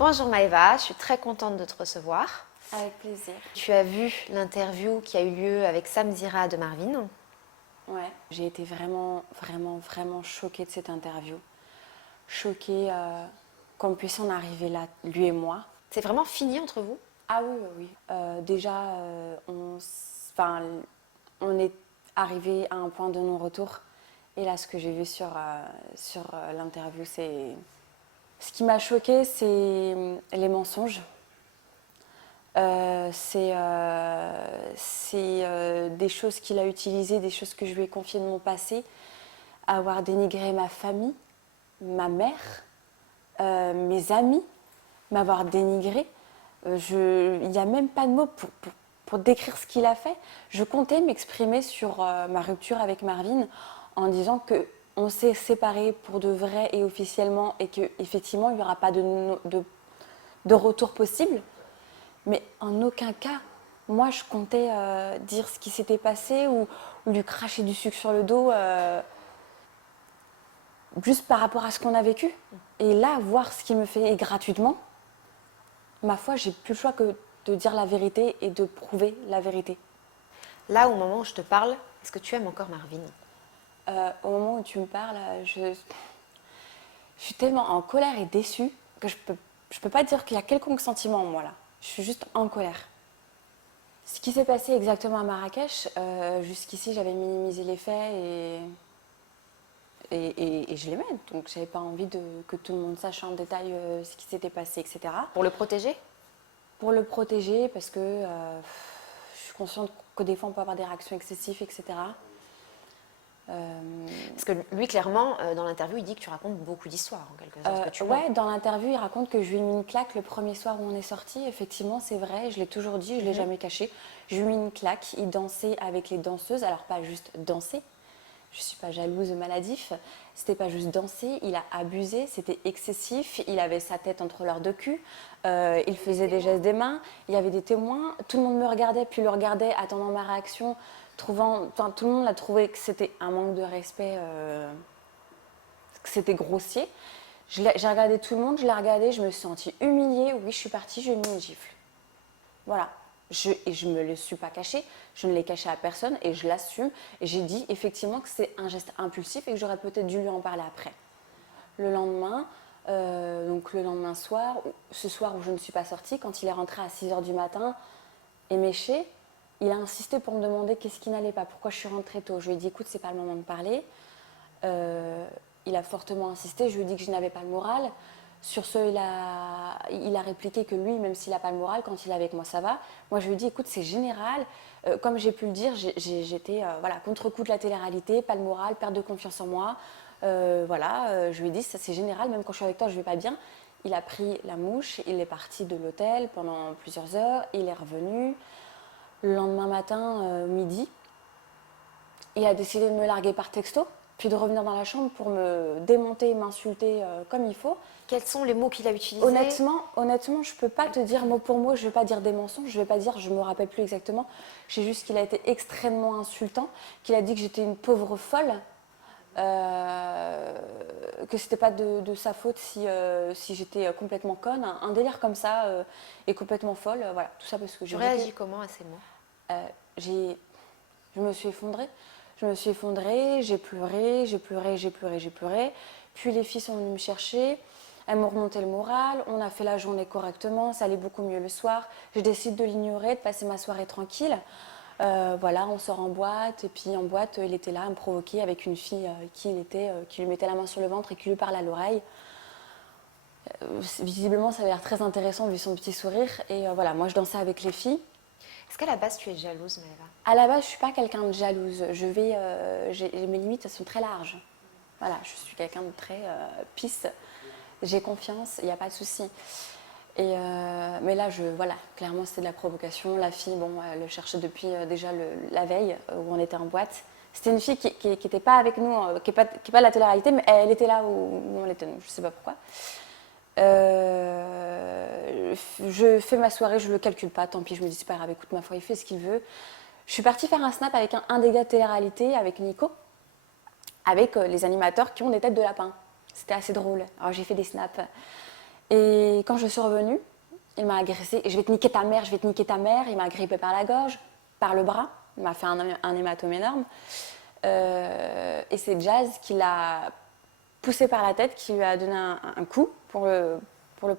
Bonjour Maëva, je suis très contente de te recevoir. Avec plaisir. Tu as vu l'interview qui a eu lieu avec Sam Zira de Marvin. Ouais, j'ai été vraiment choquée de cette interview. Choquée qu'on puisse en arriver là, lui et moi. C'est vraiment fini entre vous? Ah oui, oui, oui. Déjà, on est arrivé à un point de non-retour. Et là, ce que j'ai vu sur l'interview, c'est... Ce qui m'a choquée, c'est les mensonges. C'est des choses qu'il a utilisées, des choses que je lui ai confiées de mon passé, avoir dénigré ma famille, ma mère, mes amis, m'avoir dénigré. Il n'y a même pas de mots pour décrire ce qu'il a fait. Je comptais m'exprimer sur ma rupture avec Marvin en disant que on s'est séparés pour de vrai et officiellement et qu'effectivement il n'y aura pas de retour possible. Mais en aucun cas, moi je comptais dire ce qui s'était passé ou lui cracher du sucre sur le dos juste par rapport à ce qu'on a vécu. Et là, voir ce qu'il me fait gratuitement, ma foi, j'ai plus le choix que de dire la vérité et de prouver la vérité. Là, au moment où je te parle, est-ce que tu aimes encore Marvin? Au moment où tu me parles, je suis tellement en colère et déçue que je peux pas dire qu'il y a quelconque sentiment en moi là. Je suis juste en colère. Ce qui s'est passé exactement à Marrakech, jusqu'ici j'avais minimisé les faits et je l'aimais. Donc j'avais pas envie que tout le monde sache en détail ce qui s'était passé, etc. Pour le protéger? Pour le protéger, parce que je suis consciente que des fois on peut avoir des réactions excessives, etc. Parce que lui, clairement, dans l'interview, il dit que tu racontes beaucoup d'histoires, en quelque sorte. Que tu mens. Ouais, dans l'interview, il raconte que je lui ai mis une claque le premier soir où on est sortis. Effectivement, c'est vrai, je l'ai toujours dit, je ne l'ai jamais caché. Je lui ai mis une claque, il dansait avec les danseuses, alors pas juste danser. Je ne suis pas jalouse maladif. C'était pas juste danser, il a abusé, c'était excessif. Il avait sa tête entre leurs deux culs, il faisait des gestes des mains. Il y avait des témoins. Tout le monde me regardait, puis le regardait, attendant ma réaction, tout le monde a trouvé que c'était un manque de respect, que c'était grossier. J'ai regardé tout le monde, je l'ai regardé, je me suis sentie humiliée. Oui, je suis partie, je lui ai mis une gifle. Voilà. Et je ne me le suis pas caché, je ne l'ai caché à personne et je l'assume. Et j'ai dit effectivement que c'est un geste impulsif et que j'aurais peut-être dû lui en parler après. Le lendemain, donc le lendemain soir, ce soir où je ne suis pas sortie, quand il est rentré à 6h du matin, éméché, il a insisté pour me demander qu'est-ce qui n'allait pas, pourquoi je suis rentrée tôt. Je lui ai dit écoute, c'est pas le moment de parler. Il a fortement insisté, je lui ai dit que je n'avais pas le moral. Sur ce, il a répliqué que lui, même s'il n'a pas le moral, quand il est avec moi, ça va. Moi, je lui ai dit, écoute, c'est général. Comme j'ai pu le dire, j'étais contre-coup de la télé-réalité, pas le moral, perte de confiance en moi. Je lui ai dit, ça c'est général, même quand je suis avec toi, je ne vais pas bien. Il a pris la mouche, il est parti de l'hôtel pendant plusieurs heures, il est revenu. Le lendemain matin, midi, il a décidé de me larguer par texto, puis de revenir dans la chambre pour me démonter, m'insulter comme il faut. Quels sont les mots qu'il a utilisés? Honnêtement, je ne peux pas te dire mot pour mot, je ne vais pas dire des mensonges, je ne vais pas dire, je ne me rappelle plus exactement. J'ai juste qu'il a été extrêmement insultant, qu'il a dit que j'étais une pauvre folle, que c'était pas de sa faute si j'étais complètement conne. Un délire comme ça et complètement folle, voilà, tout ça parce que Tu réagis comment à ces mots? Je me suis effondrée. Je me suis effondrée, j'ai pleuré. Puis les filles sont venues me chercher, elles m'ont remonté le moral, on a fait la journée correctement, ça allait beaucoup mieux le soir. Je décide de l'ignorer, de passer ma soirée tranquille. On sort en boîte, et puis en boîte, il était là à me provoquer avec une fille qui lui mettait la main sur le ventre et qui lui parlait à l'oreille. Visiblement, ça avait l'air très intéressant vu son petit sourire. Et moi je dansais avec les filles. Est-ce qu'à la base, tu es jalouse, Maëva? À la base, je ne suis pas quelqu'un de jalouse. Mes limites elles sont très larges. Voilà, je suis quelqu'un de très pisse. J'ai confiance, il n'y a pas de souci. Mais là, clairement, c'était de la provocation. La fille, elle le cherchait depuis déjà la veille où on était en boîte. C'était une fille qui n'était pas avec nous, qui n'est pas de la télé-réalité, mais elle était là où on était, je ne sais pas pourquoi. Je fais ma soirée, je ne le calcule pas, tant pis, je me dis c'est pas grave, écoute, ma foi, il fait ce qu'il veut. Je suis partie faire un snap avec un des gars de télé-réalité, avec Nico, avec les animateurs qui ont des têtes de lapin. C'était assez drôle. Alors j'ai fait des snaps. Et quand je suis revenue, il m'a agressée. Je vais te niquer ta mère, je vais te niquer ta mère. Il m'a grippé par la gorge, par le bras. Il m'a fait un hématome énorme. Et c'est Jazz qui l'a poussé par la tête, qui lui a donné un coup pour le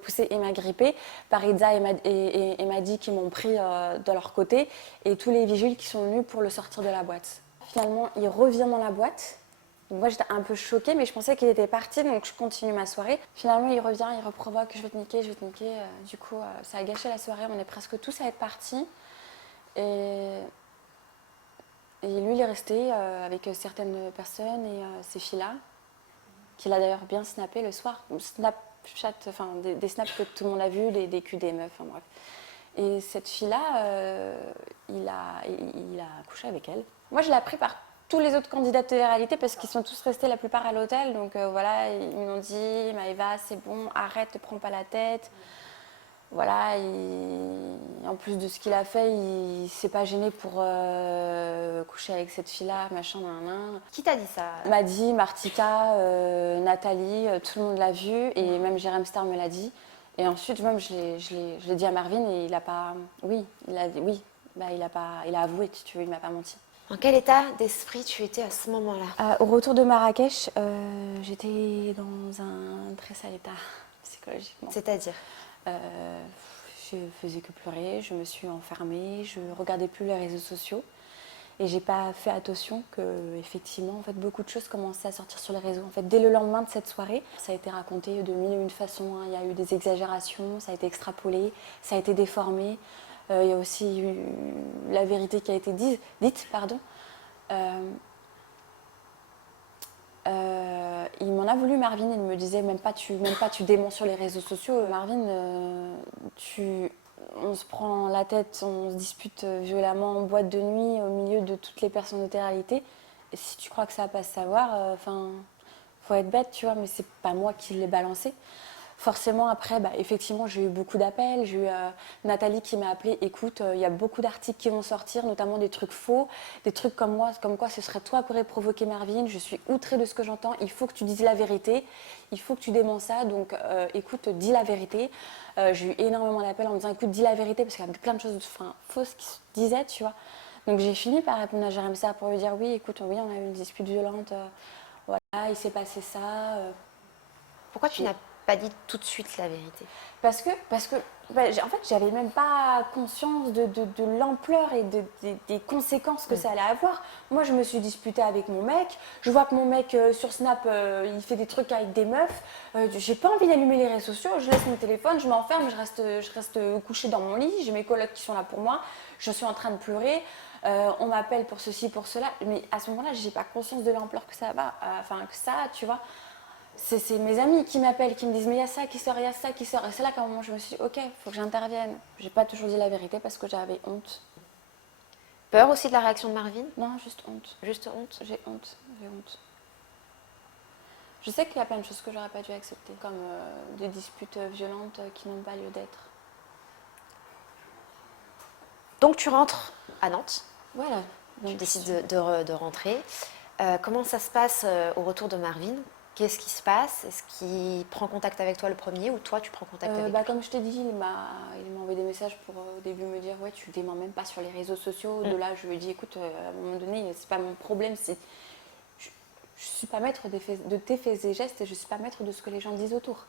pousser et m'a grippé. Paritza et Madi qui m'ont pris de leur côté et tous les vigiles qui sont venus pour le sortir de la boîte. Finalement, il revient dans la boîte. Moi, j'étais un peu choquée, mais je pensais qu'il était parti, donc je continue ma soirée. Finalement, il revient, il reprovoque, je vais te niquer, je vais te niquer. Du coup, ça a gâché la soirée, on est presque tous à être partis. Et lui, il est resté avec certaines personnes et ces filles-là, qu'il a d'ailleurs bien snappé le soir. Snapchat, enfin des snaps que tout le monde a vus, des culs des meufs, enfin bref. Et cette fille-là, il a couché avec elle. Moi, je l'ai appris par tous les autres candidats de télé-réalité parce qu'ils sont tous restés la plupart à l'hôtel. Donc voilà, ils m'ont dit, Maëva, c'est bon, arrête, te prends pas la tête. Voilà, en plus de ce qu'il a fait, il s'est pas gêné pour coucher avec cette fille-là, machin, nan. Qui t'a dit ça? Madi, Martika, Nathalie, tout le monde l'a vu et même Jérém Star me l'a dit. Et ensuite, même, je l'ai dit à Marvin et il a pas. Oui, il a dit oui. Bah, il a avoué, si tu veux, il m'a pas menti. Dans quel état d'esprit tu étais à ce moment-là? Au retour de Marrakech, j'étais dans un très sale état psychologiquement. C'est-à-dire? Je faisais que pleurer, je me suis enfermée, je regardais plus les réseaux sociaux. Et j'ai pas fait attention que effectivement en fait beaucoup de choses commençaient à sortir sur les réseaux. En fait, dès le lendemain de cette soirée, ça a été raconté de mille et une façons. Il y a eu des exagérations, ça a été extrapolé, ça a été déformé. Il y a aussi eu la vérité qui a été dite, pardon. Il m'en a voulu Marvin, il me disait même pas tu démons sur les réseaux sociaux. Marvin, on se prend la tête, on se dispute violemment en boîte de nuit au milieu de toutes les personnes de télé-réalité. Et si tu crois que ça va pas se savoir, faut être bête, tu vois, mais c'est pas moi qui l'ai balancé. Forcément, après, effectivement, j'ai eu beaucoup d'appels. J'ai eu Nathalie qui m'a appelée. Écoute, il y a beaucoup d'articles qui vont sortir, notamment des trucs faux, des trucs comme moi, comme quoi ce serait toi qui aurais provoqué Marvin. Je suis outrée de ce que j'entends. Il faut que tu dises la vérité. Il faut que tu déments ça. Donc, écoute, dis la vérité. J'ai eu énormément d'appels en me disant, écoute, dis la vérité, parce qu'il y a plein de choses fausses qui se disaient, tu vois. Donc, j'ai fini par répondre à Jérém Sarr pour lui dire, oui, écoute, oui, on a eu une dispute violente. Voilà, il s'est passé ça. Pourquoi tu n'as pas dit tout de suite la vérité? Parce que en fait, j'avais même pas conscience de l'ampleur et des conséquences que ça allait avoir. Moi, je me suis disputée avec mon mec. Je vois que mon mec sur Snap, il fait des trucs avec des meufs. J'ai pas envie d'allumer les réseaux sociaux. Je laisse mon téléphone, je m'enferme, je reste couchée dans mon lit. J'ai mes colocs qui sont là pour moi. Je suis en train de pleurer. On m'appelle pour ceci, pour cela. Mais à ce moment-là, j'ai pas conscience de l'ampleur que ça va. Que ça, tu vois. C'est mes amis qui m'appellent, qui me disent mais il y a ça qui sort, il y a ça qui sort. Et c'est là qu'à un moment je me suis dit ok, il faut que j'intervienne. J'ai pas toujours dit la vérité parce que j'avais honte. Peur aussi de la réaction de Marvin? Non, juste honte. Juste honte? J'ai honte. Je sais qu'il y a plein de choses que j'aurais pas dû accepter, comme des disputes violentes qui n'ont pas lieu d'être. Donc tu rentres à Nantes. Voilà. Tu décides de rentrer. Comment ça se passe au retour de Marvin? Qu'est-ce qui se passe? Est-ce qu'il prend contact avec toi le premier ou toi tu prends contact avec lui? Comme je t'ai dit, il m'a envoyé des messages pour au début me dire ouais tu démens même pas sur les réseaux sociaux. De là je lui ai dit écoute à un moment donné c'est pas mon problème, je suis pas maître de tes faits et gestes et je suis pas maître de ce que les gens disent autour.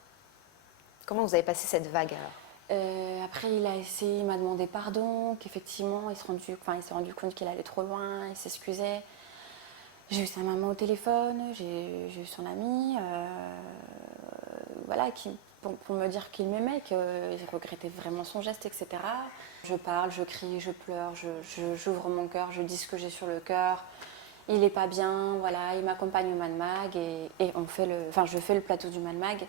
Comment vous avez passé cette vague alors? Après il m'a demandé pardon, qu'effectivement il s'est rendu compte qu'il allait trop loin, il s'excusait. J'ai eu sa maman au téléphone, j'ai eu son ami, voilà, pour me dire qu'il m'aimait, qu'il regrettait vraiment son geste, etc. Je parle, je crie, je pleure, j'ouvre mon cœur, je dis ce que j'ai sur le cœur. Il n'est pas bien, voilà, il m'accompagne au Mad Mag et je fais le plateau du Mad Mag.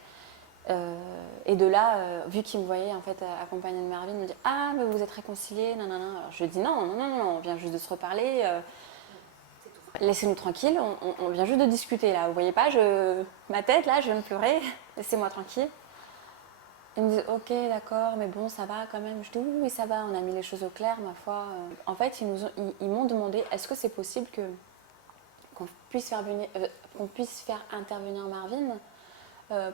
Et de là, vu qu'il me voyait en fait accompagné de Marvin, il me dit ah mais vous êtes réconciliés, nanana. Alors je dis non, on vient juste de se reparler. Laissez-nous tranquille, on vient juste de discuter là. Vous voyez pas, ma tête là, je viens de pleurer. Laissez-moi tranquille. Ils me disent ok, d'accord, mais bon, ça va quand même. Je dis oui, ça va. On a mis les choses au clair, ma foi. En fait, ils m'ont demandé est-ce que c'est possible qu'on puisse faire intervenir Marvin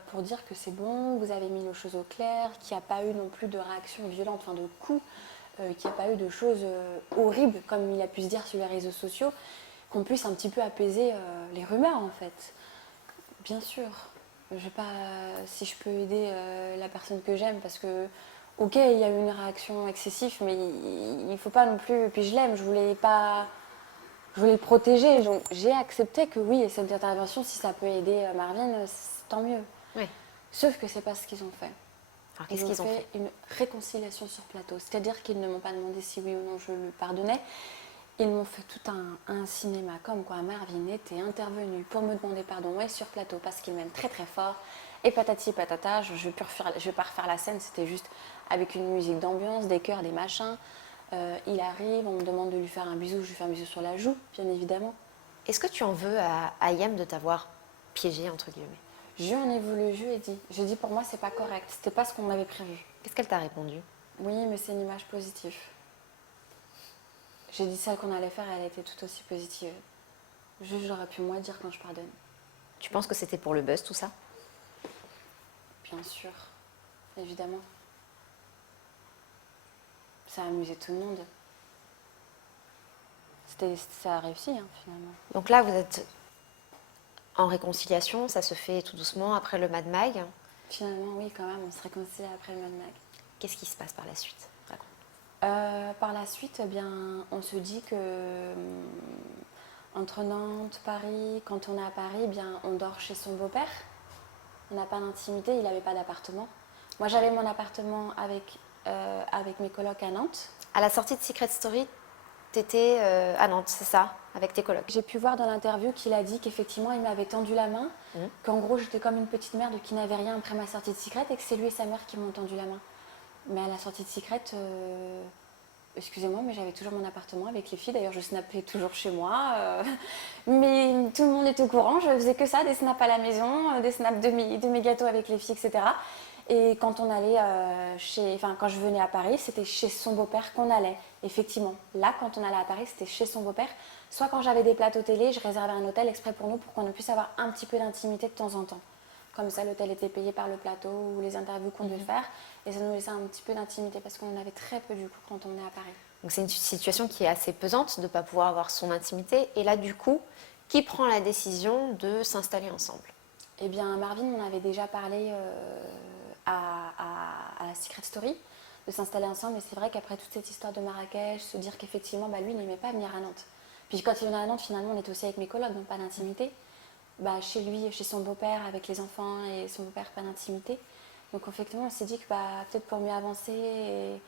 pour dire que c'est bon, vous avez mis les choses au clair, qu'il n'y a pas eu non plus de réaction violente, enfin de coups, qu'il n'y a pas eu de choses horribles, comme il a pu se dire sur les réseaux sociaux, qu'on puisse un petit peu apaiser les rumeurs en fait. Bien sûr, je vais pas, si je peux aider la personne que j'aime, parce que, ok, il y a eu une réaction excessive, mais il ne faut pas non plus, puis je l'aime, je voulais le protéger, donc j'ai accepté que oui, cette intervention, si ça peut aider Marvin, tant mieux. Oui. Sauf que c'est pas ce qu'ils ont fait. Alors, Ils qu'est-ce ont qu'ils ont fait fait? une réconciliation sur plateau, c'est-à-dire qu'ils ne m'ont pas demandé si oui ou non je le pardonnais. Ils m'ont fait tout un cinéma, comme quoi Marvin était intervenu pour me demander pardon, ouais, sur plateau, parce qu'il m'aime très très fort. Et patati patata, je ne vais pas refaire la scène, c'était juste avec une musique d'ambiance, des chœurs, des machins. Il arrive, on me demande de lui faire un bisou, je lui fais un bisou sur la joue, bien évidemment. Est-ce que tu en veux à Ayem de t'avoir piégé, entre guillemets? Je en ai voulu, je lui ai dit. J'ai dit pour moi c'est pas correct, c'était pas ce qu'on avait prévu. Qu'est-ce qu'elle t'a répondu? Oui, mais c'est une image positive. J'ai dit celle qu'on allait faire, elle était tout aussi positive. Juste j'aurais pu moi dire quand je pardonne. Tu penses que c'était pour le buzz, tout ça? Bien sûr, évidemment. Ça a amusé tout le monde. Ça a réussi finalement. Donc là, vous êtes en réconciliation, ça se fait tout doucement après le Mad Mag. Finalement, oui, quand même, on se réconcilie après le Mad Mag. Qu'est-ce qui se passe par la suite? Raconte. Par la suite, eh bien, on se dit que entre Nantes, Paris, quand on est à Paris, eh bien, on dort chez son beau-père. On n'a pas d'intimité, il n'avait pas d'appartement. Moi, j'avais mon appartement avec mes colocs à Nantes. À la sortie de Secret Story, t'étais à Nantes, c'est ça? Avec tes colocs. J'ai pu voir dans l'interview qu'il a dit qu'effectivement, il m'avait tendu la main, qu'en gros, j'étais comme une petite merde qui n'avait rien après ma sortie de Secret et que c'est lui et sa mère qui m'ont tendu la main. Mais à la sortie de Secret, excusez-moi, mais j'avais toujours mon appartement avec les filles. D'ailleurs, je snappais toujours chez moi. Mais tout le monde est au courant. Je faisais que ça, des snaps à la maison, des snaps de mes gâteaux avec les filles, etc. Et quand on allait quand je venais à Paris, c'était chez son beau-père qu'on allait. Effectivement, là, quand on allait à Paris, c'était chez son beau-père. Soit quand j'avais des plateaux télé, je réservais un hôtel exprès pour nous pour qu'on puisse avoir un petit peu d'intimité de temps en temps. Comme ça, l'hôtel était payé par le plateau ou les interviews qu'on devait faire. Et ça nous laissait un petit peu d'intimité parce qu'on en avait très peu du coup quand on est à Paris. Donc c'est une situation qui est assez pesante de ne pas pouvoir avoir son intimité. Et là, du coup, qui prend la décision de s'installer ensemble? Eh bien, Marvin m'en avait déjà parlé à la Secret Story, de s'installer ensemble. Mais c'est vrai qu'après toute cette histoire de Marrakech, se dire qu'effectivement, lui, il n'aimait pas venir à Nantes. Puis quand il venait à Nantes, finalement, on était aussi avec mes colocs, donc pas d'intimité. Chez lui, chez son beau-père, avec les enfants et son beau-père, pas d'intimité. Donc effectivement, on s'est dit que peut-être pour mieux avancer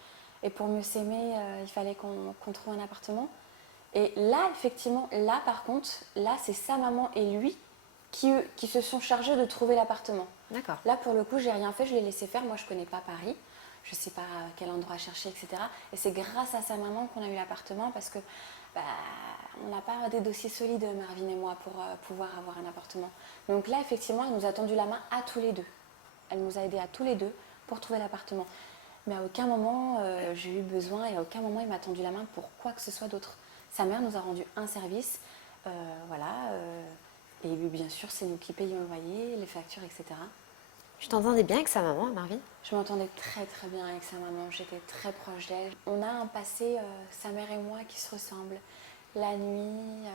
et pour mieux s'aimer, il fallait qu'on trouve un appartement. Et là, effectivement, là par contre, là c'est sa maman et lui qui se sont chargés de trouver l'appartement. D'accord. Là pour le coup, j'ai rien fait, je l'ai laissé faire. Moi, je connais pas Paris, je sais pas quel endroit chercher, etc. Et c'est grâce à sa maman qu'on a eu l'appartement parce que on n'a pas des dossiers solides, Marvin et moi, pour pouvoir avoir un appartement. Donc là, effectivement, elle nous a tendu la main à tous les deux. Elle nous a aidés à tous les deux pour trouver l'appartement. Mais à aucun moment, j'ai eu besoin et à aucun moment, il m'a tendu la main pour quoi que ce soit d'autre. Sa mère nous a rendu un service, et lui, bien sûr, c'est nous qui payons le loyer, les factures, etc. Tu t'entendais bien avec sa maman, Marvin? Je m'entendais très très bien avec sa maman, j'étais très proche d'elle. On a un passé, sa mère et moi, qui se ressemblent. La nuit,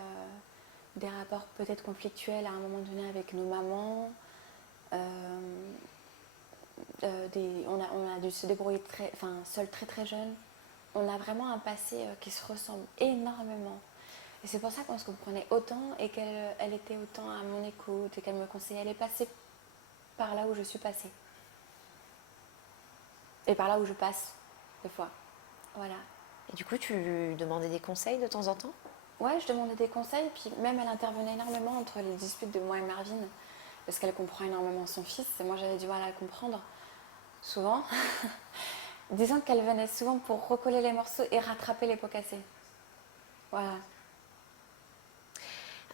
des rapports peut-être conflictuels à un moment donné avec nos mamans. On a dû se débrouiller seul très très jeune. On a vraiment un passé qui se ressemble énormément. Et c'est pour ça qu'on se comprenait autant et qu'elle était autant à mon écoute et qu'elle me conseillait. Elle est passée par là où je suis passée. Et par là où je passe, des fois. Voilà. Et du coup, tu lui demandais des conseils de temps en temps? Ouais, je demandais des conseils, puis même elle intervenait énormément entre les disputes de moi et Marvin, parce qu'elle comprend énormément son fils, et moi j'avais du mal à le comprendre, souvent. Disons qu'elle venait souvent pour recoller les morceaux et rattraper les pots cassés. Voilà.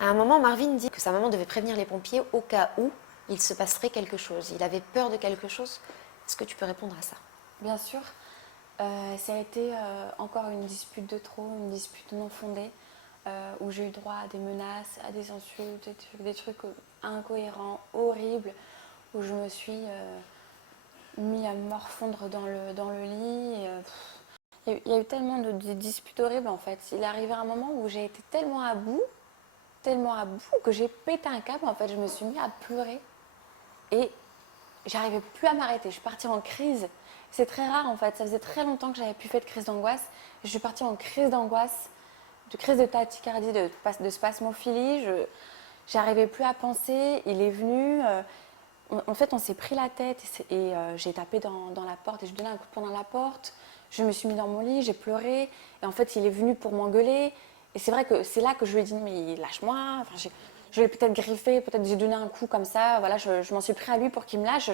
À un moment, Marvin dit que sa maman devait prévenir les pompiers au cas où il se passerait quelque chose. Il avait peur de quelque chose. Est-ce que tu peux répondre à ça? Bien sûr, ça a été encore une dispute de trop, une dispute non fondée, où j'ai eu droit à des menaces, à des insultes, des trucs incohérents, horribles, où je me suis mis à me morfondre dans le lit. Il y a eu tellement de disputes horribles en fait. Il est arrivé un moment où j'ai été tellement à bout que j'ai pété un câble. En fait, je me suis mis à pleurer et j'arrivais plus à m'arrêter. Je suis partie en crise. C'est très rare en fait. Ça faisait très longtemps que j'avais plus fait de crise d'angoisse. Je suis partie en crise d'angoisse, de crise de tachycardie, de spasmophilie. J'arrivais plus à penser. Il est venu. En fait, on s'est pris la tête et j'ai tapé dans la porte et je donnais un coup de poing dans la porte. Je me suis mis dans mon lit, j'ai pleuré. Et en fait, il est venu pour m'engueuler. Et c'est vrai que c'est là que je lui ai dit, mais lâche-moi. Enfin, je l'ai peut-être griffé, peut-être j'ai donné un coup comme ça. Voilà, je m'en suis pris à lui pour qu'il me lâche.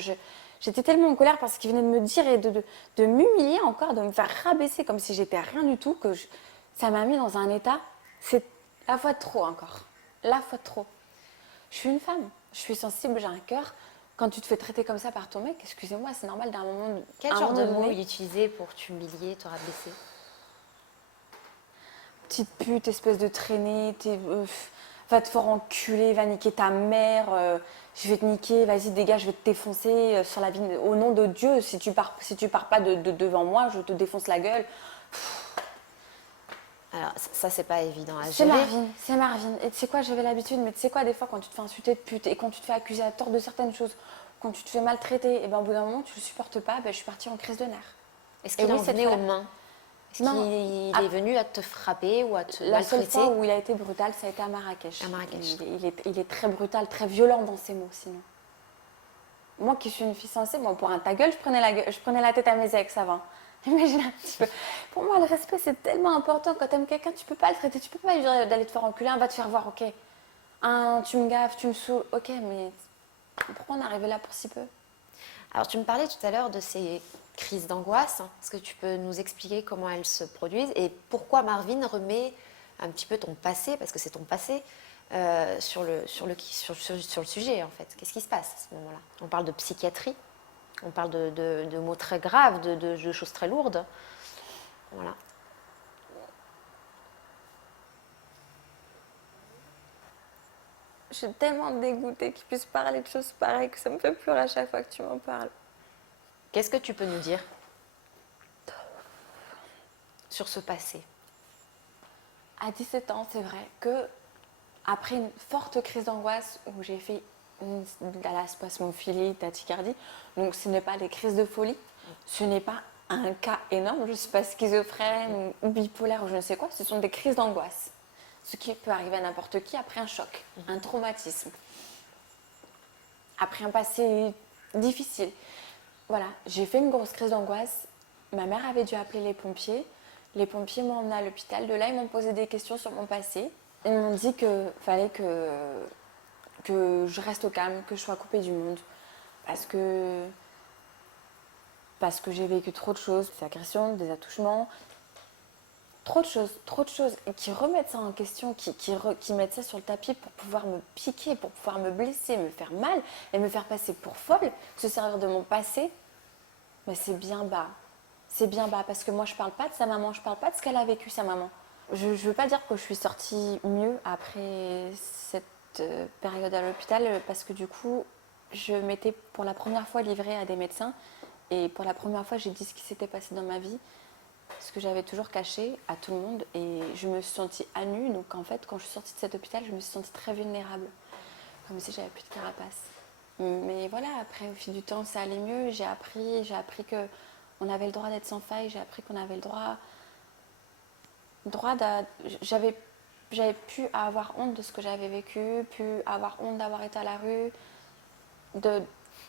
J'étais tellement en colère parce qu'il venait de me dire et de m'humilier encore, de me faire rabaisser comme si j'étais rien du tout, ça m'a mis dans un état. C'est la fois de trop encore. La fois de trop. Je suis une femme, je suis sensible, j'ai un cœur. Quand tu te fais traiter comme ça par ton mec, excusez-moi, c'est normal d'un moment. Quel genre de mots il utilisait pour t'humilier, te rabaisser? Petite pute, espèce de traînée, va te faire enculer, va niquer ta mère, je vais te niquer, vas-y dégage, je vais te défoncer sur la vie. Au nom de Dieu, si tu pars pas devant moi, je te défonce la gueule. Alors ça c'est pas évident à C'est gérer. C'est Marvin. Et tu sais quoi, j'avais l'habitude, mais tu sais quoi, des fois quand tu te fais insulter de pute et quand tu te fais accuser à tort de certaines choses, quand tu te fais maltraiter, et ben au bout d'un moment tu le supportes pas, ben, je suis partie en crise de nerfs. Est-ce qu'il en cette venait aux fois-là- mains? Est-ce Non. qu'il est venu à te frapper ou à te La seule maltraiter? fois où il a été brutal, ça a été à Marrakech. À Marrakech. Il est très brutal, très violent dans ses mots, sinon. Moi qui suis une fille sensible, bon, pour un ta gueule, je prenais la tête à mes ex avant. Imagine un petit peu. Pour moi, le respect, c'est tellement important. Quand t'aimes quelqu'un, tu peux pas le traiter. Tu peux pas lui dire d'aller te faire enculer. Va te faire voir, ok. Tu me gaffes, tu me saoules. Ok, mais pourquoi on est arrivé là pour si peu? Alors tu me parlais tout à l'heure de ces crises d'angoisse. Est-ce que tu peux nous expliquer comment elles se produisent et pourquoi Marvin remet un petit peu ton passé, parce que c'est ton passé, sur le sujet en fait? Qu'est-ce qui se passe à ce moment-là? On parle de psychiatrie, on parle de mots très graves, de choses très lourdes. Voilà. Je suis tellement dégoûtée qu'il puisse parler de choses pareilles que ça me fait pleurer à chaque fois que tu m'en parles. Qu'est-ce que tu peux nous dire sur ce passé? À 17 ans, c'est vrai que après une forte crise d'angoisse où j'ai fait de la spasmophilie, tachycardie, donc ce n'est pas des crises de folie, ce n'est pas un cas énorme, je ne suis pas schizophrène ou bipolaire ou je ne sais quoi, ce sont des crises d'angoisse. Ce qui peut arriver à n'importe qui après un choc, un traumatisme, après un passé difficile. Voilà, j'ai fait une grosse crise d'angoisse, ma mère avait dû appeler les pompiers m'ont emmenée à l'hôpital, de là ils m'ont posé des questions sur mon passé. Ils m'ont dit qu'il fallait que je reste au calme, que je sois coupée du monde. Parce que j'ai vécu trop de choses, des agressions, des attouchements, trop de choses qui remettent ça en question, qui mettent ça sur le tapis pour pouvoir me piquer, pour pouvoir me blesser, me faire mal et me faire passer pour folle, se servir de mon passé. Mais c'est bien bas. C'est bien bas parce que moi je parle pas de sa maman, je parle pas de ce qu'elle a vécu sa maman. Je ne veux pas dire que je suis sortie mieux après cette période à l'hôpital parce que du coup, je m'étais pour la première fois livrée à des médecins et pour la première fois, j'ai dit ce qui s'était passé dans ma vie, ce que j'avais toujours caché à tout le monde et je me suis sentie à nu. Donc en fait, quand je suis sortie de cet hôpital, je me suis sentie très vulnérable, comme si j'avais plus de carapace. Mais voilà, après, au fil du temps, ça allait mieux. J'ai appris que on avait le droit d'être sans faille. J'ai appris qu'on avait le droit j'avais pu avoir honte de ce que j'avais vécu, pu avoir honte d'avoir été à la rue,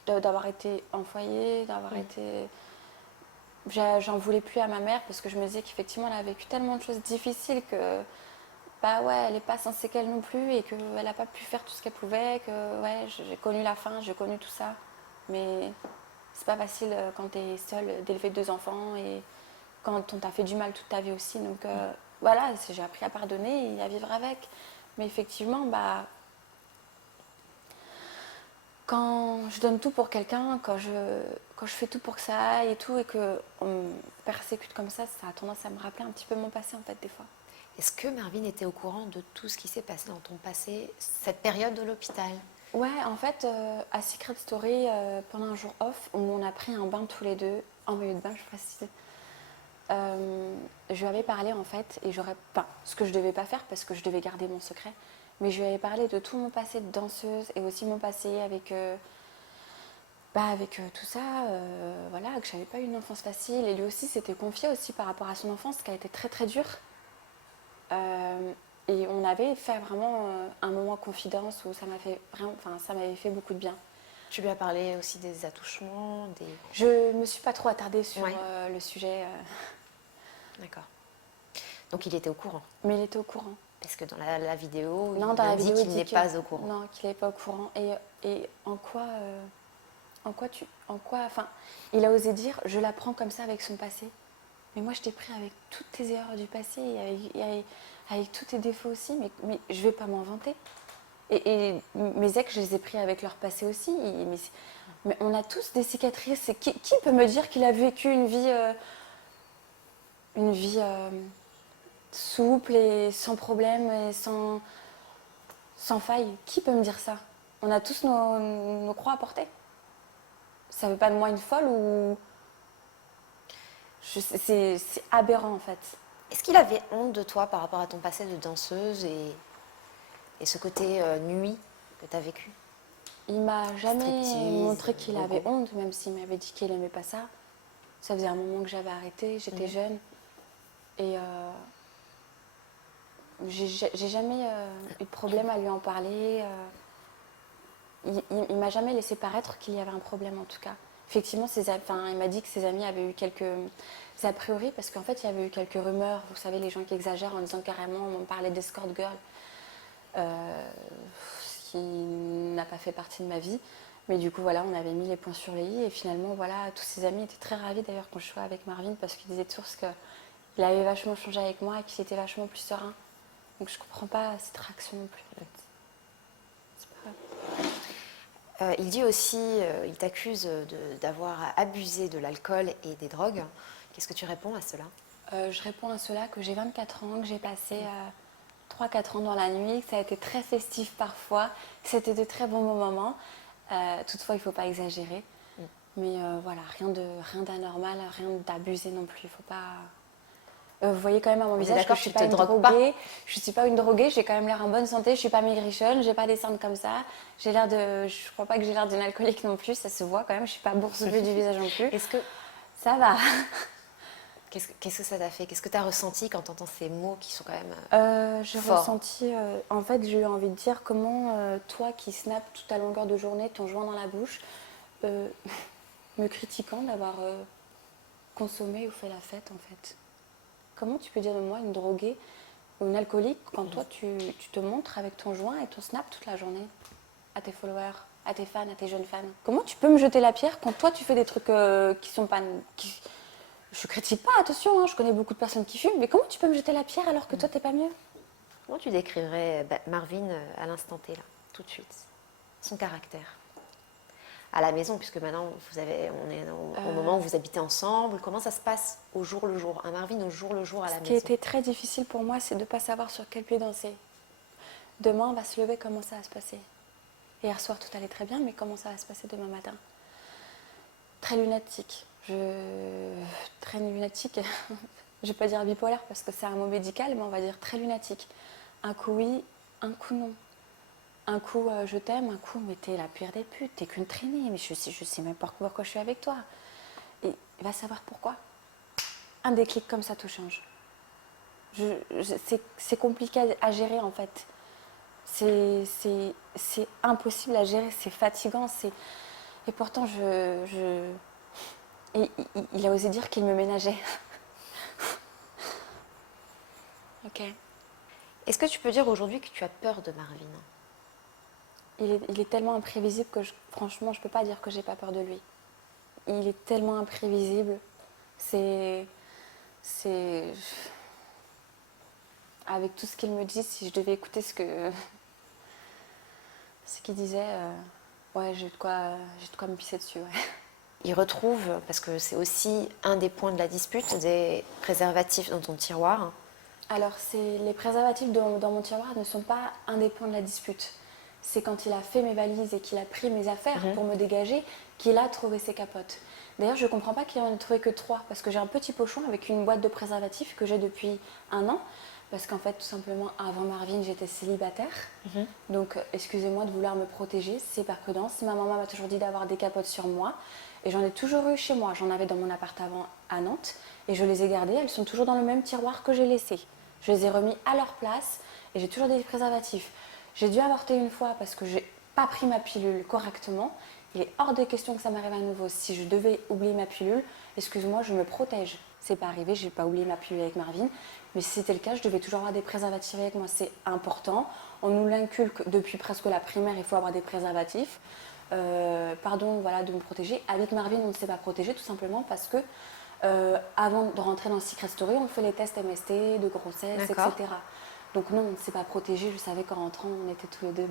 d'avoir été en foyer, d'avoir été... J'en voulais plus à ma mère parce que je me disais qu'effectivement elle a vécu tellement de choses difficiles que bah ouais, elle n'est pas sans séquelles non plus et qu'elle n'a pas pu faire tout ce qu'elle pouvait, que ouais, j'ai connu la faim, j'ai connu tout ça. Mais c'est pas facile quand tu es seule d'élever deux enfants et quand on t'a fait du mal toute ta vie aussi. Donc voilà, j'ai appris à pardonner et à vivre avec. Mais effectivement, bah, quand je donne tout pour quelqu'un, quand je fais tout pour que ça aille et tout, et qu'on me persécute comme ça a tendance à me rappeler un petit peu mon passé en fait des fois. Est-ce que Marvin était au courant de tout ce qui s'est passé dans ton passé, cette période de l'hôpital? Ouais, en fait, à Secret Story, pendant un jour off, on a pris un bain tous les deux, en maillot de bain, je sais pas si c'est... je lui avais parlé en fait, et j'aurais pas, ce que je devais pas faire parce que je devais garder mon secret, mais je lui avais parlé de tout mon passé de danseuse et aussi mon passé avec tout ça, voilà, que j'avais pas eu une enfance facile, et lui aussi s'était confié aussi par rapport à son enfance qui a été très très dure. Euh, et on avait fait vraiment un moment confidence où ça m'a fait vraiment, enfin ça m'avait fait beaucoup de bien. Tu lui as parlé aussi des attouchements, des... Je me suis pas trop attardée sur Ouais. le sujet, D'accord. Donc il était au courant. mais il était au courant. Parce que dans la vidéo, Non, il dans la indique vidéo, il qu'il dit n'est que... pas au courant. Non, qu'il n'est pas au courant. Et enfin, il a osé dire, je la prends comme ça avec son passé. Mais moi, je t'ai pris avec toutes tes erreurs du passé avec tous tes défauts aussi, mais je vais pas m'en vanter. Et mes ex, je les ai pris avec leur passé aussi. Mais on a tous des cicatrices. Et qui peut me dire qu'il a vécu une vie souple et sans problème et sans faille? Qui peut me dire ça? On a tous nos croix à porter. Ça veut pas de moi une folle ou... C'est aberrant en fait. Est-ce qu'il avait honte de toi par rapport à ton passé de danseuse et ce côté nuit que tu as vécu? Il m'a jamais Striptease, montré qu'il gogo. avait honte, même s'il m'avait dit qu'il aimait pas ça. Ça faisait un moment que j'avais arrêté, j'étais jeune. Et j'ai jamais eu de problème à lui en parler. Il m'a jamais laissé paraître qu'il y avait un problème en tout cas. Effectivement, il m'a dit que ses amis avaient eu quelques a priori, parce qu'en fait, il y avait eu quelques rumeurs. Vous savez, les gens qui exagèrent en disant carrément, on parlait d'escort girl, ce qui n'a pas fait partie de ma vie. Mais du coup, voilà, on avait mis les points sur les i. Et finalement, voilà, tous ses amis étaient très ravis d'ailleurs quand je suis avec Marvin, parce qu'ils disaient de source qu'il avait vachement changé avec moi et qu'il était vachement plus serein. Donc je comprends pas cette réaction non plus. C'est pas grave. Il dit aussi, il t'accuse d'avoir abusé de l'alcool et des drogues. Qu'est-ce que tu réponds à cela? Je réponds à cela que j'ai 24 ans, que j'ai passé 3-4 ans dans la nuit, que ça a été très festif parfois, que c'était de très bons moments. Toutefois, il ne faut pas exagérer. Mais voilà, rien d'anormal, rien d'abusé non plus. Il faut pas... vous voyez quand même à mon visage que je suis pas une droguée. Je suis pas une droguée, j'ai quand même l'air en bonne santé, je suis pas maigrichonne, j'ai pas des cernes comme ça. Je crois pas que j'ai l'air d'une alcoolique non plus, ça se voit quand même, je suis pas boursouflée du visage non plus. Est-ce que ça va? Qu'est-ce que ça t'a fait? Qu'est-ce que tu as ressenti quand tu entends ces mots qui sont quand même J'ai forts? ressenti, en fait, j'ai eu envie de dire comment toi qui snaps toute à longueur de journée ton joint dans la bouche, me critiquant d'avoir consommé ou fait la fête en fait. Comment tu peux dire de moi une droguée ou une alcoolique quand toi tu te montres avec ton joint et ton snap toute la journée à tes followers, à tes fans, à tes jeunes fans? Comment tu peux me jeter la pierre quand toi tu fais des trucs qui sont pas... Je critique pas, attention, hein, je connais beaucoup de personnes qui fument, mais comment tu peux me jeter la pierre alors que toi t'es pas mieux? Comment tu décrirais Marvin à l'instant T, là, tout de suite? Son caractère à la maison, puisque maintenant on est au moment où vous habitez ensemble. Comment ça se passe au jour le jour? Un Marvin au jour le jour à la maison. Ce qui était très difficile pour moi, c'est de ne pas savoir sur quel pied danser. Demain, on va se lever, comment ça va se passer? Hier soir, tout allait très bien, mais comment ça va se passer demain matin? Très lunatique. Très lunatique. Je vais pas dire bipolaire parce que c'est un mot médical, mais on va dire très lunatique. Un coup oui, un coup non. Un coup je t'aime, un coup mais t'es la pire des putes, t'es qu'une traînée, mais je sais même pas pourquoi je suis avec toi. Et va savoir pourquoi. Un déclic comme ça, tout change. C'est compliqué à gérer en fait. C'est impossible à gérer, c'est fatigant. Et pourtant, il a osé dire qu'il me ménageait. Ok. Est-ce que tu peux dire aujourd'hui que tu as peur de Marvin? Il est tellement imprévisible que franchement, je peux pas dire que j'ai pas peur de lui. Il est tellement imprévisible. Avec tout ce qu'il me dit, si je devais écouter ce qu'il disait, ouais, j'ai de quoi me pisser dessus. Ouais. Il retrouve, parce que c'est aussi un des points de la dispute, des préservatifs dans ton tiroir. Alors, les préservatifs dans mon tiroir ne sont pas un des points de la dispute. c'est quand il a fait mes valises et qu'il a pris mes affaires pour me dégager qu'il a trouvé ses capotes. D'ailleurs, je ne comprends pas qu'il en ait trouvé que 3 parce que j'ai un petit pochon avec une boîte de préservatifs que j'ai depuis 1 an. Parce qu'en fait, tout simplement, avant Marvin, j'étais célibataire. Donc, excusez-moi de vouloir me protéger, c'est par prudence. Ma maman m'a toujours dit d'avoir des capotes sur moi. Et j'en ai toujours eu chez moi. J'en avais dans mon appart avant à Nantes. Et je les ai gardées. Elles sont toujours dans le même tiroir que j'ai laissé. Je les ai remis à leur place. Et j'ai toujours des préservatifs. J'ai dû avorter une fois parce que j'ai pas pris ma pilule correctement. Il est hors de question que ça m'arrive à nouveau. Si je devais oublier ma pilule, excuse-moi, je me protège. C'est pas arrivé, j'ai pas oublié ma pilule avec Marvin. Mais si c'était le cas, je devais toujours avoir des préservatifs avec moi. C'est important. On nous l'inculque depuis presque la primaire, il faut avoir des préservatifs. Pardon, voilà, de me protéger. Avec Marvin, on ne s'est pas protégé tout simplement parce que avant de rentrer dans le Secret Story, on fait les tests MST, de grossesse, etc. Donc non, on ne s'est pas protégé. Je savais qu'en rentrant, on était tous les deux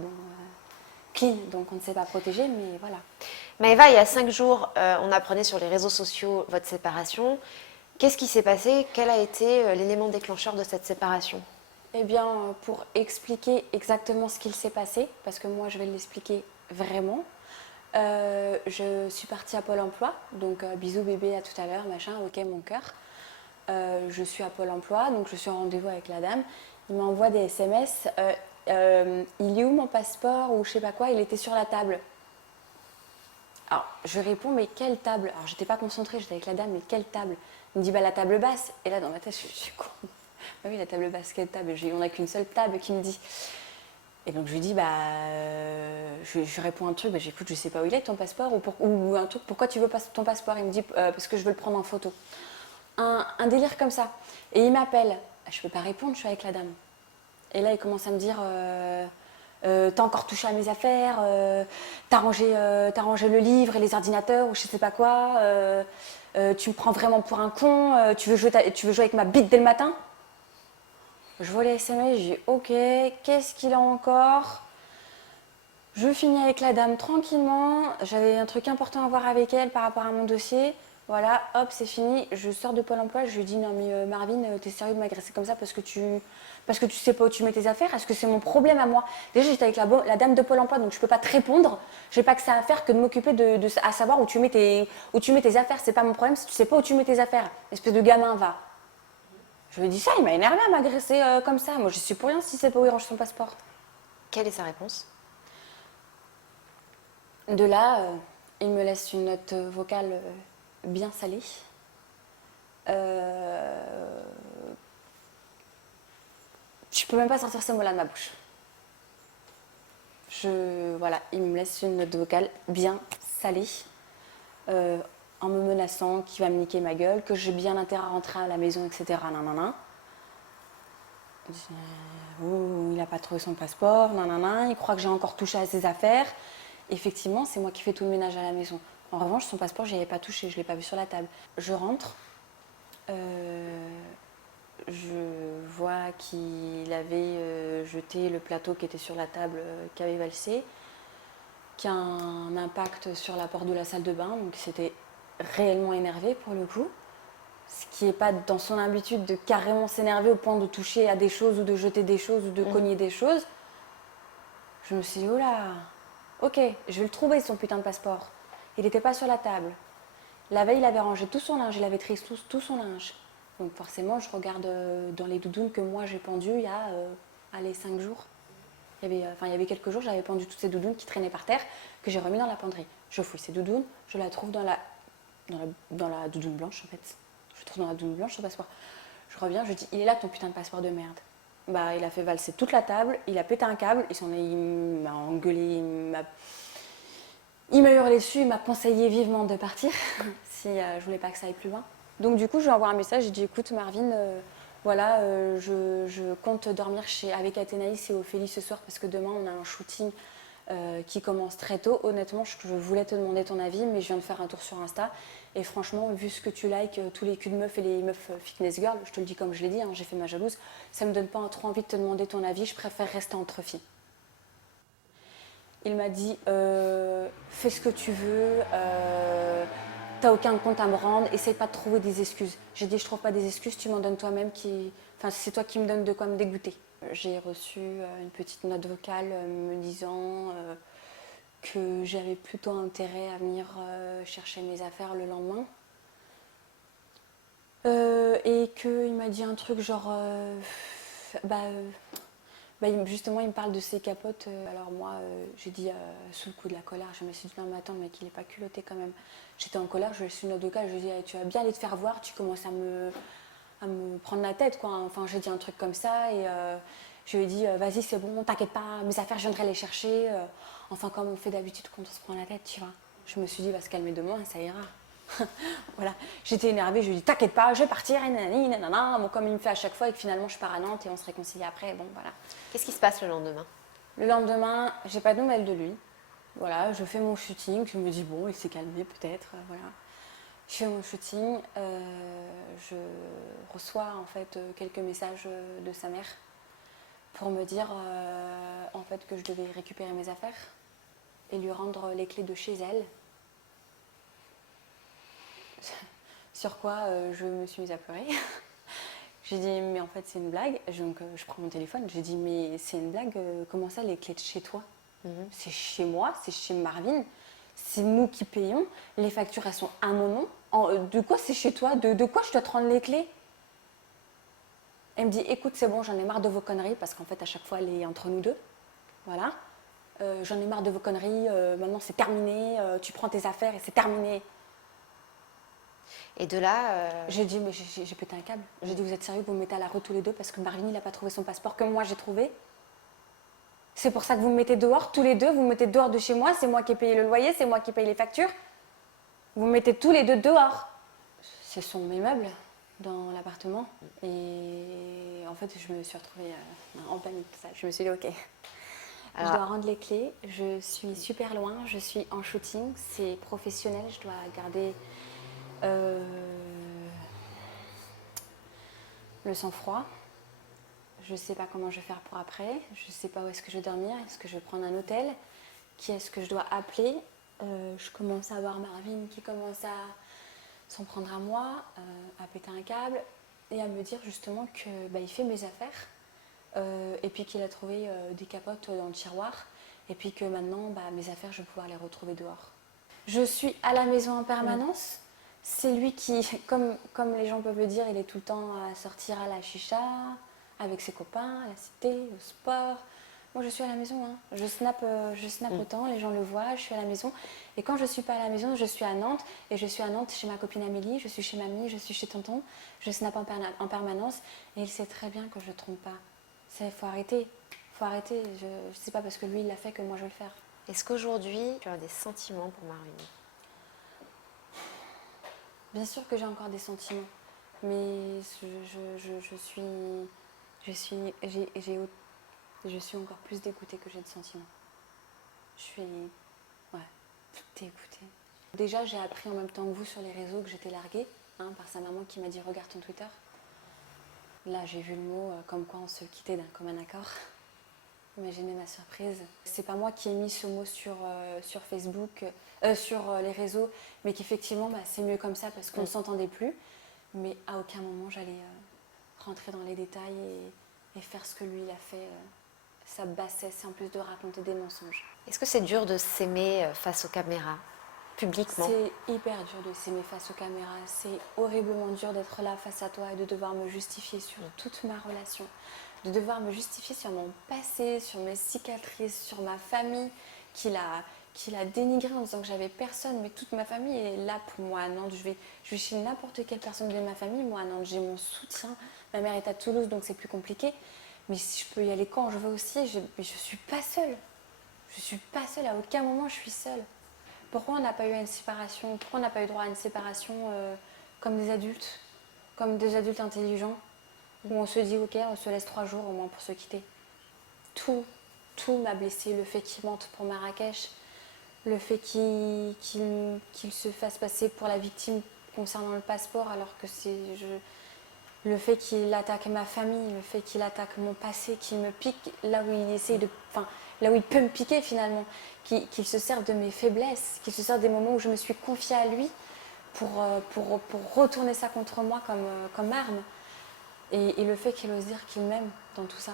clean, donc on ne s'est pas protégé, mais voilà. Maëva, il y a 5 jours, on apprenait sur les réseaux sociaux votre séparation. Qu'est-ce qui s'est passé? Quel a été l'élément déclencheur de cette séparation? Eh bien, pour expliquer exactement ce qu'il s'est passé, parce que moi je vais l'expliquer vraiment, je suis partie à Pôle emploi, donc bisous bébé, à tout à l'heure, machin, ok mon cœur. Je suis à Pôle emploi, donc je suis en rendez-vous avec la dame. Il m'envoie des SMS. Il est où mon passeport ou je sais pas quoi, il était sur la table. Alors je réponds, mais quelle table? Alors j'étais pas concentrée, j'étais avec la dame, mais quelle table? Il me dit, bah la table basse. Et là dans ma tête, je suis con. Bah oui, la table basse, quelle table? On n'a qu'une seule table qui me dit. Et donc je lui dis, bah je réponds un truc, bah j'écoute, je sais pas où il est ton passeport, ou un truc, pourquoi tu veux pas ton passeport? Il me dit, parce que je veux le prendre en photo. Un délire comme ça. Et il m'appelle. Je peux pas répondre, je suis avec la dame. Et là, il commence à me dire t'as encore touché à mes affaires, t'as rangé le livre et les ordinateurs ou je sais pas quoi, tu me prends vraiment pour un con, tu veux jouer avec ma bite dès le matin? Je vois les SMS, je dis ok, qu'est-ce qu'il a encore? Je finis avec la dame tranquillement, j'avais un truc important à voir avec elle par rapport à mon dossier. Voilà, hop, c'est fini. Je sors de Pôle emploi, je lui dis non mais Marvin, t'es sérieux de m'agresser comme ça parce que tu sais pas où tu mets tes affaires? Est-ce que c'est mon problème à moi? Déjà j'étais avec la dame de Pôle emploi, donc je peux pas te répondre. J'ai pas que ça à faire que de m'occuper à savoir où tu mets tes affaires. C'est pas mon problème si tu sais pas où tu mets tes affaires. Espèce de gamin, va. Je lui ai dit ça, il m'a énervé à m'agresser comme ça. Moi je suis pour rien si c'est pas où il range son passeport. Quelle est sa réponse? De là, il me laisse une note vocale bien salée. Je peux même pas sortir ces mots-là de ma bouche. Voilà, il me laisse une note vocale bien salée, en me menaçant qu'il va me niquer ma gueule, que j'ai bien intérêt à rentrer à la maison, etc. Nanana. Il n'a pas trouvé son passeport, nanana. Il croit que j'ai encore touché à ses affaires. Effectivement, c'est moi qui fais tout le ménage à la maison. En revanche, son passeport, je n'y avais pas touché, je ne l'ai pas vu sur la table. Je rentre. Je vois qu'il avait jeté le plateau qui était sur la table, qui avait valsé, qui a un impact sur la porte de la salle de bain, donc il s'était réellement énervé pour le coup, ce qui n'est pas dans son habitude de carrément s'énerver au point de toucher à des choses ou de jeter des choses ou de cogner des choses. Je me suis dit, oh là, ok, je vais le trouver son putain de passeport. Il n'était pas sur la table. La veille, il avait rangé tout son linge, il avait trié tout son linge. Donc forcément, je regarde dans les doudounes que moi j'ai pendues il y a 5 jours. Il y avait quelques jours, j'avais pendu toutes ces doudounes qui traînaient par terre, que j'ai remis dans la penderie. Je fouille ces doudounes, je la trouve dans la doudoune blanche en fait. Je trouve dans la doudoune blanche son passeport. Je reviens, je dis, il est là ton putain de passeport de merde. Bah, il a fait valser toute la table, il a pété un câble, il m'a engueulé, il m'a hurlé dessus, il m'a conseillé vivement de partir si je voulais pas que ça aille plus loin. Donc du coup, je lui envoie un message, j'ai dit écoute Marvin, voilà, je compte dormir avec Athénaïs et Ophélie ce soir parce que demain on a un shooting qui commence très tôt. Honnêtement, je voulais te demander ton avis, mais je viens de faire un tour sur Insta et franchement, vu ce que tu likes, tous les culs de meufs et les meufs fitness girls, je te le dis comme je l'ai dit, hein, j'ai fait ma jalouse, ça me donne pas trop envie de te demander ton avis, je préfère rester entre filles. Il m'a dit fais ce que tu veux, t'as aucun compte à me rendre, essaye pas de trouver des excuses. J'ai dit je trouve pas des excuses, tu m'en donnes toi-même, c'est toi qui me donnes de quoi me dégoûter. J'ai reçu une petite note vocale me disant que j'avais plutôt intérêt à venir chercher mes affaires le lendemain. Et qu'il m'a dit un truc genre... justement, il me parle de ses capotes. Alors moi, j'ai dit, sous le coup de la colère, je me suis dit, non mais attends, mec, il est pas culotté quand même. J'étais en colère, je lui ai reçu une note vocale, je lui ai dit, tu vas bien aller te faire voir, tu commences à me prendre la tête, quoi. Enfin, j'ai dit un truc comme ça, et je lui ai dit, vas-y, c'est bon, t'inquiète pas, mes affaires, je viendrai les chercher. Enfin, comme on fait d'habitude quand on se prend la tête, tu vois. Je me suis dit, va se calmer de moi, ça ira. Voilà, j'étais énervée, je lui ai dit t'inquiète pas, je vais partir, et nanani, nanana. Bon, comme il me fait à chaque fois et que finalement je pars à Nantes et on se réconcilie après, bon voilà. Qu'est-ce qui se passe le lendemain? Le lendemain, j'ai pas de nouvelles de lui. Voilà, je fais mon shooting, je me dis bon, il s'est calmé peut-être, voilà. Je fais mon shooting, je reçois en fait quelques messages de sa mère pour me dire en fait que je devais récupérer mes affaires et lui rendre les clés de chez elle. Sur quoi je me suis mise à pleurer. J'ai dit mais en fait c'est une blague. Donc je prends mon téléphone, j'ai dit mais c'est une blague, comment ça les clés de chez toi? C'est chez moi, c'est chez Marvin, c'est nous qui payons, les factures elles sont à mon nom. De quoi c'est chez toi? De quoi je dois te rendre les clés? Elle me dit écoute c'est bon, j'en ai marre de vos conneries parce qu'en fait à chaque fois elle est entre nous deux. Voilà. J'en ai marre de vos conneries, maintenant c'est terminé, tu prends tes affaires et c'est terminé. Et de là... J'ai dit, mais j'ai pété un câble. J'ai dit, vous êtes sérieux, vous me mettez à la rue tous les deux parce que Marvin, il n'a pas trouvé son passeport que moi j'ai trouvé. C'est pour ça que vous me mettez dehors, tous les deux, vous me mettez dehors de chez moi, c'est moi qui ai payé le loyer, c'est moi qui paye les factures. Vous me mettez tous les deux dehors. Ce sont mes meubles dans l'appartement. Et en fait, je me suis retrouvée en panique. Ça. Je me suis dit, ok, je dois rendre les clés. Je suis super loin, je suis en shooting, c'est professionnel, je dois garder... le sang-froid. Je ne sais pas comment je vais faire pour après. Je ne sais pas où est-ce que je vais dormir. Est-ce que je vais prendre un hôtel? Qui est-ce que je dois appeler? Je commence à voir Marvin qui commence à s'en prendre à moi, à péter un câble et à me dire justement qu'il fait mes affaires et puis qu'il a trouvé des capotes dans le tiroir et puis que maintenant mes affaires je vais pouvoir les retrouver dehors. Je suis à la maison en permanence. C'est lui qui, comme les gens peuvent le dire, il est tout le temps à sortir à la chicha, avec ses copains, à la cité, au sport. Moi, je suis à la maison. Hein. Je snap autant, les gens le voient, je suis à la maison. Et quand je ne suis pas à la maison, je suis à Nantes. Et je suis à Nantes chez ma copine Amélie, je suis chez mamie, je suis chez tonton. Je snap en permanence. Et il sait très bien que je ne trompe pas. Il faut arrêter. Faut arrêter. C'est pas parce que lui, il l'a fait que moi, je vais le faire. Est-ce qu'aujourd'hui, tu as des sentiments pour Marvin? Bien sûr que j'ai encore des sentiments, mais je suis encore plus dégoûtée que j'ai de sentiments. Je suis dégoûtée. Déjà, j'ai appris en même temps que vous sur les réseaux que j'étais larguée par sa maman qui m'a dit regarde ton Twitter. Là, j'ai vu le mot comme quoi on se quittait d'un commun accord. Imaginez ma surprise. C'est pas moi qui ai mis ce mot sur Facebook, sur les réseaux, mais qu'effectivement c'est mieux comme ça parce qu'on ne s'entendait plus. Mais à aucun moment j'allais rentrer dans les détails et faire ce que lui il a fait. Sa bassesse en plus de raconter des mensonges. Est-ce que c'est dur de s'aimer face aux caméras, publiquement? C'est hyper dur de s'aimer face aux caméras. C'est horriblement dur d'être là face à toi et de devoir me justifier sur toute ma relation. De devoir me justifier sur mon passé, sur mes cicatrices, sur ma famille, qu'il a dénigré en disant que j'avais personne, mais toute ma famille est là pour moi à Nantes. Je vais chez n'importe quelle personne de ma famille, moi à Nantes, j'ai mon soutien. Ma mère est à Toulouse, donc c'est plus compliqué. Mais si je peux y aller quand je veux aussi, je suis pas seule. Je suis pas seule, à aucun moment je suis seule. Pourquoi on n'a pas eu une séparation? Pourquoi on n'a pas eu droit à une séparation comme des adultes intelligents? Où on se dit ok, on se laisse 3 jours au moins pour se quitter. Tout m'a blessée. Le fait qu'il mente pour Marrakech, le fait qu'il se fasse passer pour la victime concernant le passeport alors que le fait qu'il attaque ma famille, le fait qu'il attaque mon passé, qu'il me pique là où là où il peut me piquer finalement, qu'il se serve de mes faiblesses, qu'il se serve des moments où je me suis confiée à lui pour retourner ça contre moi comme arme. Et le fait qu'il ose dire qu'il m'aime dans tout ça.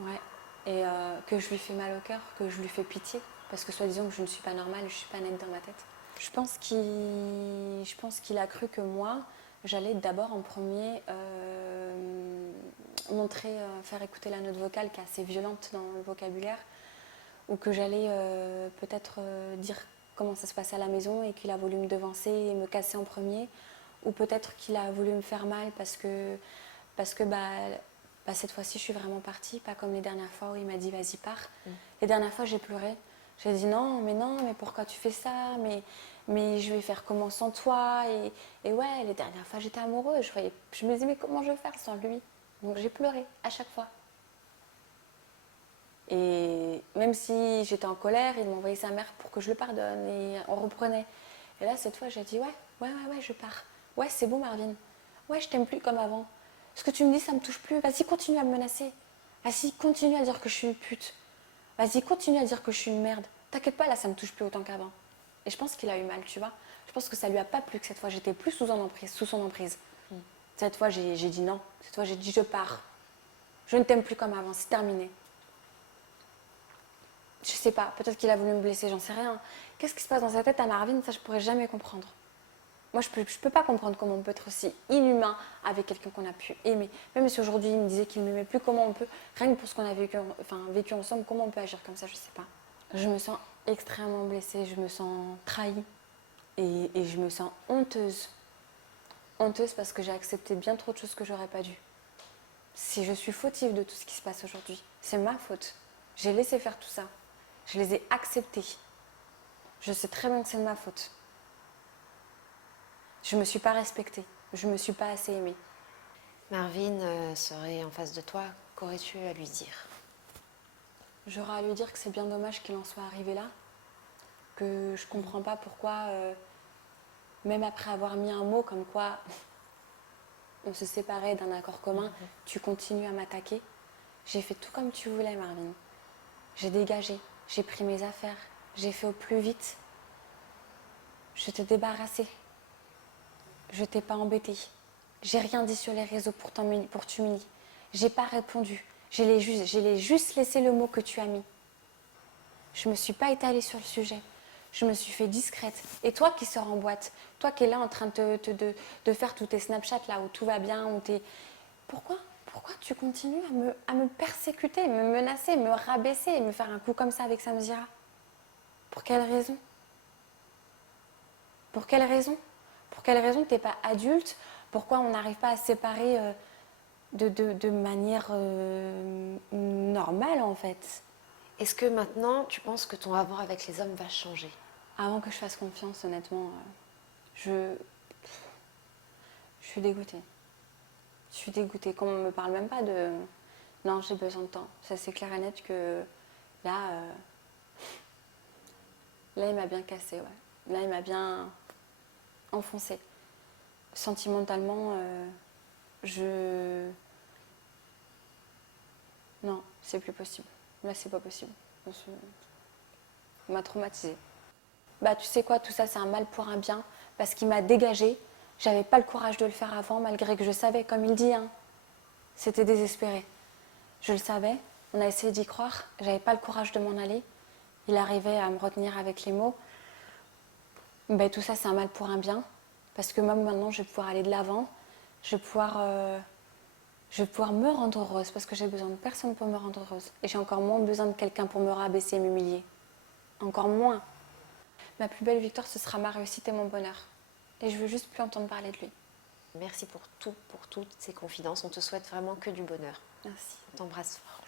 Ouais. Et que je lui fais mal au cœur, que je lui fais pitié, parce que soi-disant que je ne suis pas normale, je ne suis pas nette dans ma tête. Je pense qu'il a cru que moi, j'allais d'abord en premier montrer, faire écouter la note vocale qui est assez violente dans le vocabulaire, ou que j'allais peut-être dire comment ça se passait à la maison et qu'il a voulu me devancer et me casser en premier, ou peut-être qu'il a voulu me faire mal parce que cette fois-ci je suis vraiment partie, pas comme les dernières fois où il m'a dit vas-y pars. Les dernières fois j'ai pleuré, j'ai dit non mais pourquoi tu fais ça, mais je vais faire comment sans toi, et ouais, les dernières fois j'étais amoureuse, je me disais mais comment je vais faire sans lui, donc j'ai pleuré à chaque fois. Et même si j'étais en colère, il m'envoyait sa mère pour que je le pardonne et on reprenait. Et là, cette fois, j'ai dit ouais, je pars. Ouais, c'est bon, Marvin. Ouais, je t'aime plus comme avant. Ce que tu me dis, ça me touche plus. Vas-y, continue à me menacer. Vas-y, continue à dire que je suis une pute. Vas-y, continue à dire que je suis une merde. T'inquiète pas, là, ça me touche plus autant qu'avant. Et je pense qu'il a eu mal, tu vois. Je pense que ça lui a pas plu que cette fois, j'étais plus sous son emprise. Cette fois, j'ai dit non. Cette fois, j'ai dit je pars. Je ne t'aime plus comme avant, c'est terminé. Je sais pas, peut-être qu'il a voulu me blesser, j'en sais rien. Qu'est-ce qui se passe dans sa tête à Marvin, ça je pourrais jamais comprendre. Moi je peux pas comprendre comment on peut être aussi inhumain avec quelqu'un qu'on a pu aimer. Même si aujourd'hui il me disait qu'il ne m'aimait plus, comment on peut, rien que pour ce qu'on a vécu ensemble, comment on peut agir comme ça, je sais pas. Je me sens extrêmement blessée, je me sens trahie et je me sens honteuse. Honteuse parce que j'ai accepté bien trop de choses que j'aurais pas dû. Si je suis fautive de tout ce qui se passe aujourd'hui, c'est ma faute. J'ai laissé faire tout ça. Je les ai acceptés. Je sais très bien que c'est de ma faute. Je ne me suis pas respectée. Je ne me suis pas assez aimée. Marvin serait en face de toi, qu'aurais-tu à lui dire? J'aurais à lui dire que c'est bien dommage qu'il en soit arrivé là. Que je ne comprends pas pourquoi, même après avoir mis un mot comme quoi on se séparait d'un accord commun, tu continues à m'attaquer. J'ai fait tout comme tu voulais, Marvin. J'ai dégagé. J'ai pris mes affaires. J'ai fait au plus vite. Je t'ai débarrassé. Je t'ai pas embêté. J'ai rien dit sur les réseaux pour t'humilier. J'ai pas répondu. J'ai juste laissé le mot que tu as mis. Je me suis pas étalée sur le sujet. Je me suis fait discrète. Et toi qui sors en boîte, toi qui es là en train de faire tous tes Snapchats là où tout va bien, où t'es... Pourquoi tu continues à me persécuter, me menacer, me rabaisser et me faire un coup comme ça avec Samzira? Pour quelle raison? Pour quelle raison? Pour quelle raison t'es pas adulte? Pourquoi on n'arrive pas à se séparer de manière normale en fait? Est-ce que maintenant, tu penses que ton rapport avec les hommes va changer? Avant que je fasse confiance, honnêtement, je suis dégoûtée. Je suis dégoûtée. Qu'on ne me parle même pas de... Non, j'ai besoin de temps. Ça, c'est clair et net que là, là il m'a bien cassé, ouais. Là, il m'a bien enfoncé. Sentimentalement, non, c'est plus possible. Là, c'est pas possible. On m'a traumatisée. Bah, tu sais quoi, tout ça, c'est un mal pour un bien, parce qu'il m'a dégagée. J'avais pas le courage de le faire avant, malgré que je savais, comme il dit, hein. C'était désespéré. Je le savais, on a essayé d'y croire, j'avais pas le courage de m'en aller. Il arrivait à me retenir avec les mots. Bah, tout ça, c'est un mal pour un bien, parce que même maintenant, je vais pouvoir aller de l'avant, je vais pouvoir me rendre heureuse, parce que j'ai besoin de personne pour me rendre heureuse. Et j'ai encore moins besoin de quelqu'un pour me rabaisser et m'humilier. Encore moins. Ma plus belle victoire, ce sera ma réussite et mon bonheur. Et je veux juste plus entendre parler de lui. Merci pour toutes ces confidences. On te souhaite vraiment que du bonheur. Merci. On t'embrasse fort.